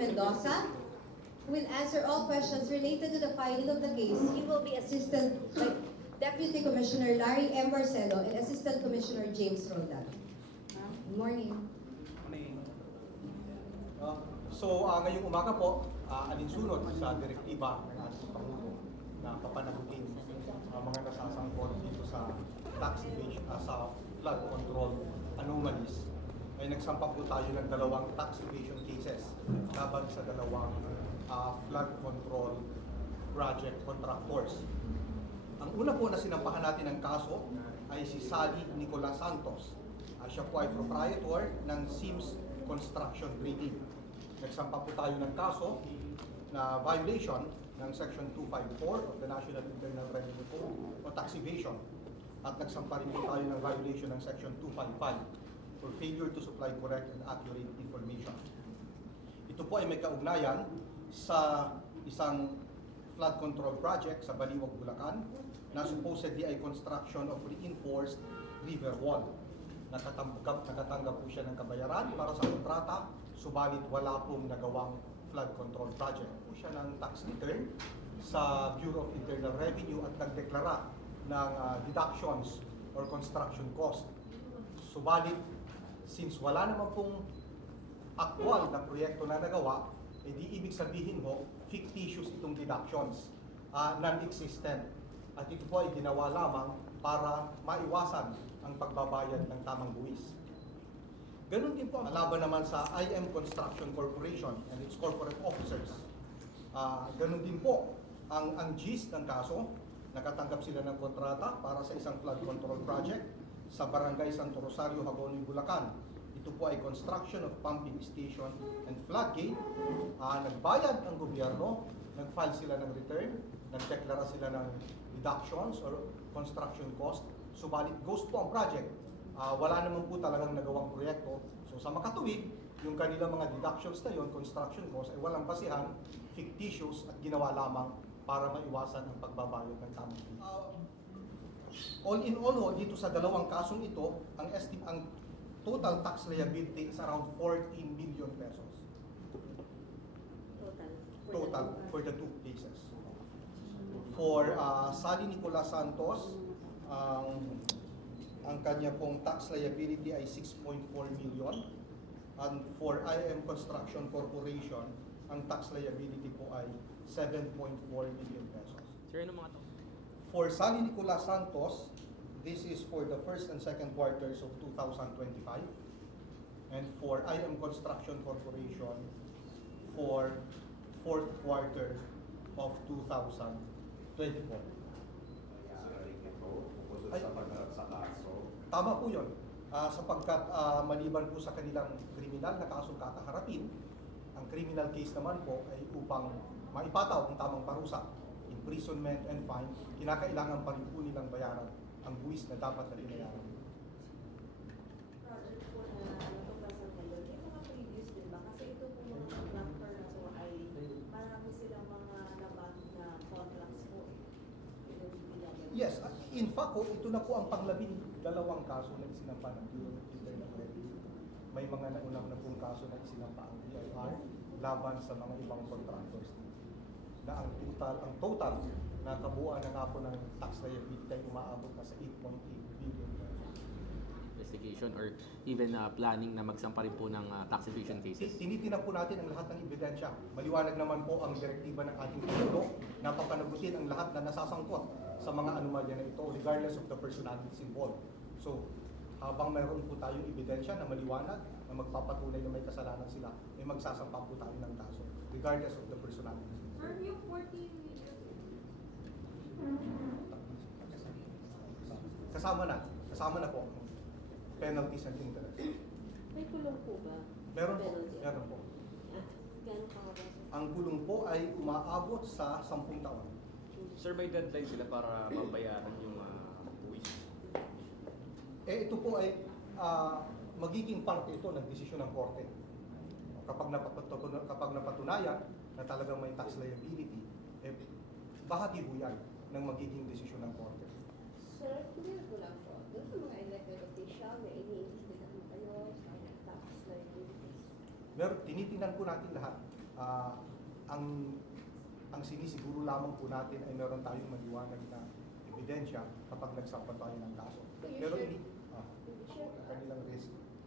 Mendoza, who will answer all questions related to the filing of the case. He will be assisted by Deputy Commissioner Larry M. Marcelo and Assistant Commissioner James Roldan. Good morning. Ngayong umaga po, alinsunod sa direktiba ng ating Pangulo na papanagutin ang mga nasasangkot dito sa tax evasion, sa flood control anomalies, ay nagsampa po tayo ng dalawang tax evasion cases laban sa dalawang flood control project contractors. Ang una po na sinampahan natin ng kaso ay si Sally Nicolas Santos. Siya po ay proprietor ng Sims Construction Grading. Nagsampa po tayo ng kaso na violation ng Section 254 of the National Internal Revenue Code o tax evasion. At nagsampa rin po tayo ng violation ng Section 255 for failure to supply correct and accurate information. Ito po ay may kaugnayan sa isang flood control project sa Baliwag, Bulacan na supposedly ay construction of reinforced river wall. Nakatanggap po siya ng kabayaran para sa kontrata, subalit wala pong nagawang flood control project. Po siya ng tax return sa Bureau of Internal Revenue at nagdeklara ng deductions or construction cost. Subalit, since wala naman pong actual na proyekto na nagawa, di ibig sabihin ho, fictitious itong deductions, non-existent. At ito po ay ginawa lamang para maiwasan ang pagbabayad ng tamang buwis. Ganon din po ang laban naman sa IM Construction Corporation and its corporate officers. Ganon din po ang gist ng kaso. Nakatanggap sila ng kontrata para sa isang flood control project sa Barangay Santo Rosario, Hagonoy, Bulacan. Ito po ay construction of pumping station and floodgate. Nagbayad ang gobyerno, nag-file sila ng return, nagdeklara sila ng deductions or construction cost. Subalit ghost po ang project. Wala naman po talagang nagawang proyekto. So sa makatuwid, yung kanilang mga deductions na yun, construction cost, ay walang basihan, fictitious at ginawa lamang para maiwasan ang pagbabayad ng tamang buwis. All in all, dito sa dalawang kasong ito, ang total tax liability is around 14 million pesos. Total for the two cases. For Sally Nicolas Santos, ang kanya pong tax liability ay 6.4 million. And for IM Construction Corporation, ang tax liability po ay 7.4 million pesos. Sir, ano mga to? For Sally Nicolas Santos, this is for the first and second quarters of 2025. And for IM Construction Corporation, for fourth quarter of 2024. Ay, sa kaso. tama po yun. Sapagkat maliban po sa kanilang kriminal na kasong kakaharapin, ang criminal case naman po ay upang maipataw ang tamang parusa, imprisonment and fine, kinakailangan pa rin po nilang bayaran ang buwis na dapat na binayaran. Project po na natungkol sa ngayon, yung mga previous din ba? Kasi ito po mga contractor na po ay marami silang mga nabank na contracts po. Yes, in fact, ito na po ang panglabing-dalawang kaso na isinampa ng Bureau of Internal Revenue. May mga naunang na pong kaso na isinampa ang BIR laban sa mga ibang contractors. Na ang total na kabuuan na nga po ng tax liability ay umaabot na sa 8.8 billion. Investigation or even planning na magsampa rin po ng tax evasion cases? Tinitingnan po natin ang lahat ng ebidensya. Maliwanag naman po ang direktiba ng ating Pangulo na papanagutin ang lahat na nasasangkot sa mga anomalya na ito regardless of the personalities involved. So, habang mayroon po tayong ebidensya na maliwanag na magpapatunay na may kasalanan sila, ay magsasampa po tayo ng kaso regardless of the personalities involved. Sir, yung 14 million. Kasama na po penalties and interest. May kulong po ba? Meron po, Penalty. meron po. Gano'n pa ba? Ang kulong po ay umaabot sa 10 taon. Sir, may deadline sila para mabayaran yung buwis. Ito po ay magiging parte ito ng desisyon ng korte. Kapag napatunayan na talagang may tax liability, bahagi po yan ng magiging desisyon ng korte. Sir, clear ko lang po. Doon sa mga elected official, may iniimbestigahan kayo sa tax liabilities. Tinitingnan po natin lahat. ang sinisiguro lamang po natin ay meron tayong maliwanag na ebidensya kapag nagsampa tayo ng kaso. So you Pero should- kanilang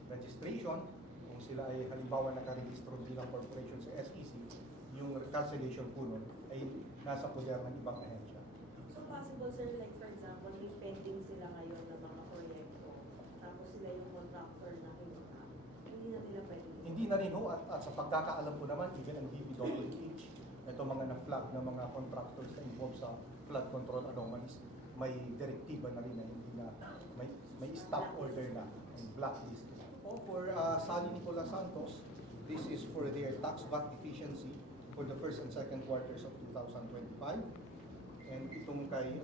registration, kung sila ay halimbawa nakarehistro bilang corporation sa SEC, yung cancellation po nun ay nasa poder ng ibang ahensya. So possible sir, like for example, may pending sila ngayon na mga proyekto, tapos sila yung contractor na kinuha, hindi na nila pwede. Hindi na rin ho, at sa pagkakaalam ko naman, even ang DPWH, ito mga na-flag na mga contractors na involved sa flood control anomalies, may direktiba na rin na hindi na, may stop order na, may blacklist. O for Sally Nicolas Santos, this is for their tax VAT efficiency for the first and second quarters of 2025. And itong kay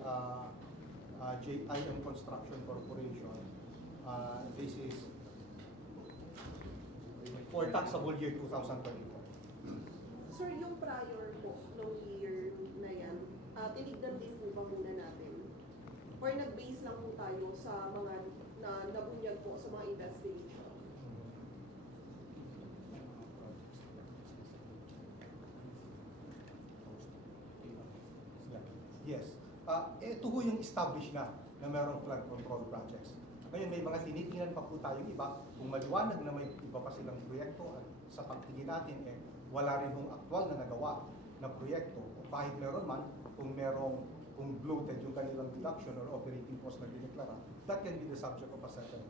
JIM Construction Corporation, this is for taxable year 2024. Sir, yung prior po nung year na yan, tinignan din po ba muna natin? Or nag-base lang po tayo sa mga nabunyag po sa mga investigation? Yes. Ito ho yung established na mayroong flood control projects. Ngayon may mga tinitingnan pa po tayong iba. Kung maliwanag na may iba pa silang proyekto at sa pagtingin natin wala rin hong aktual na nagawa na proyekto. Kahit meron man, kung bloated yung kanilang deduction or operating cost na dineklara, that can be the subject of a settlement.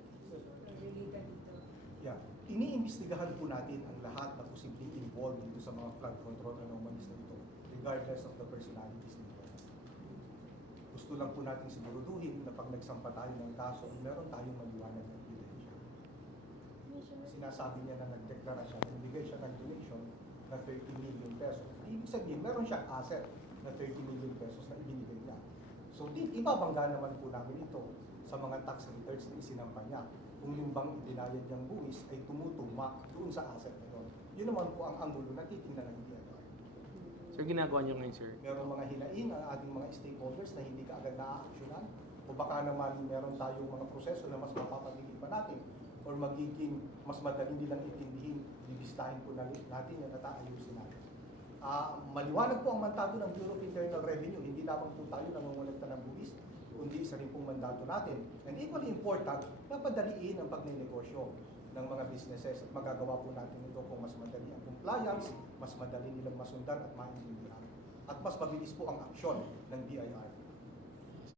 Yeah. Iniimbestigahan po natin ang lahat na posibleng involved dito sa mga flood control anomalies na ito, regardless of the personalities nito. Gusto lang po natin siguraduhin na pag nagsampa tayo ng kaso, meron tayong maliwanag na ebidensya. Sinasabi niya na nagdeklara siya, nagbigay siya ng donation na 30 million pesos. Ibig sabihin, meron siyang asset na 30 million pesos na ibinigay niya. So, ibabangga naman po namin ito sa mga tax returns na isinampa niya. Kung yung bang ibinayad niyang buwis ay tumutuma doon sa asset na yun. Yun naman po ang angulo na titingnan ng DFI. Sir, ginagawa niyo ngayon, sir? Merong mga hinaing ang ating mga stakeholders na hindi kaagad na-actionan o baka naman meron tayong mga proseso na mas mapapabilis pa natin or magiging mas madali nilang intindihin, bibistahin po natin yan at aayusin natin. Maliwanag po ang mandato ng Bureau of Internal Revenue. Hindi lamang po tayo nangungulekta ng buwis, kundi isa rin pong mandato natin. And equally important, napadaliin ang pagnenegosyo ng mga businesses at magagawa po natin ito kung mas madali ang compliance, mas madali nilang masundan at maintindihan. At mas mabilis po ang aksyon ng BIR.